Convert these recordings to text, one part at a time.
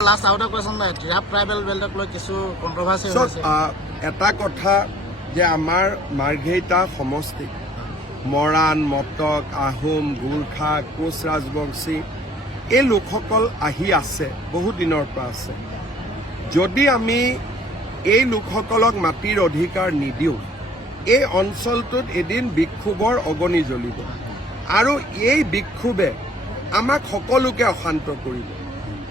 Last out of question that you have tribal belt like issue controversy. এটা কথা যে আমাৰ মাৰ্ঘেৰিটা সমষ্টি মৰাণ মটক আহোম গোৰ্খা কোচ ৰাজবংশী এই লোকসকল আহি আছে বহু দিনৰ পৰা আছে যদি আমি এই লোকসকলক মাটিৰ অধিকাৰ নিদিও এই অঞ্চলটোত এদিন বিক্ষোভৰ অগনি জ্বলিব আৰু এই বিক্ষোভে আমাক সকলোকে অশান্ত কৰিব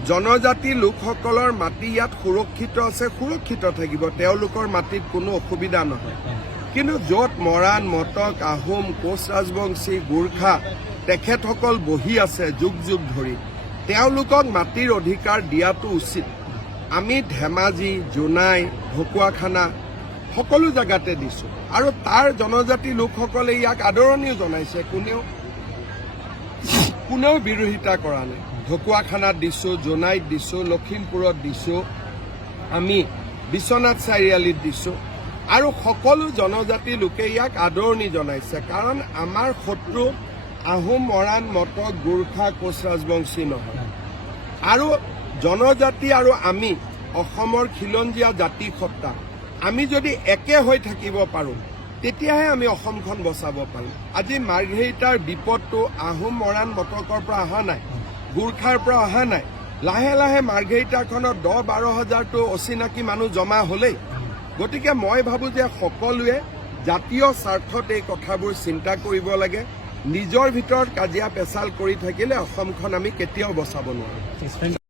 জনজাতি লোকসকলৰ মাটি ইয়াত সুৰক্ষিত আছে সুৰক্ষিত থাকিব তেওঁলোকৰ মাটিত কোনো অসুবিধা নহয় কিন্তু যত মৰাণ মটক আহোম কোচ ৰাজবংশী গোৰ্খা তেখেতসকল বহি আছে যুগ যুগ ধৰি তেওঁলোকক মাটিৰ অধিকাৰ দিয়াটো উচিত আমি ধেমাজি জোনাই ঢকুৱাখানা সকলো জায়গাতে দিছো আৰু তাৰ জনজাতি লোকসকলে ইয়াক আদৰণিও জনাইছে কোনেও বিৰোধিতা কৰা নাই ঢকুৱাখানাত দিছো জোনাইত দিছো লখিমপুৰত দিছো আমি বিশ্বনাথ চাৰিআলিত দিছো আৰু সকলো জনজাতি লোকে ইয়াক আদৰণি জনাইছে কাৰণ আমাৰ শত্ৰু আহোম মৰাণ মটক গোৰ্খা কোচ ৰাজবংশী নহয় আৰু জনজাতি আৰু আমি অসমৰ খিলঞ্জীয়া জাতি সত্তা আমি যদি একে হৈ থাকিব পাৰো তেতিয়াহে আমি অসমখন বচাব পাৰিম আজি মাৰ্ঘেৰিটাৰ বিপদটো আহোম মৰাণ মটকৰ পৰা অহা নাই গোৰ্খাৰ পৰা অহা নাই লাহে লাহে মাৰ্ঘেৰিটাখনত 10-12 হাজাৰটো অচিনাকি মানুহ জমা হলেই গতিকে মই ভাবো যে সকলোৱে জাতীয় স্বাৰ্থত এই কথাবোৰ চিন্তা কৰিব লাগে নিজৰ ভিতৰত কাজিয়া পেচাল কৰি থাকিলে অসমখন আমি কেতিয়াও বচাব নোৱাৰো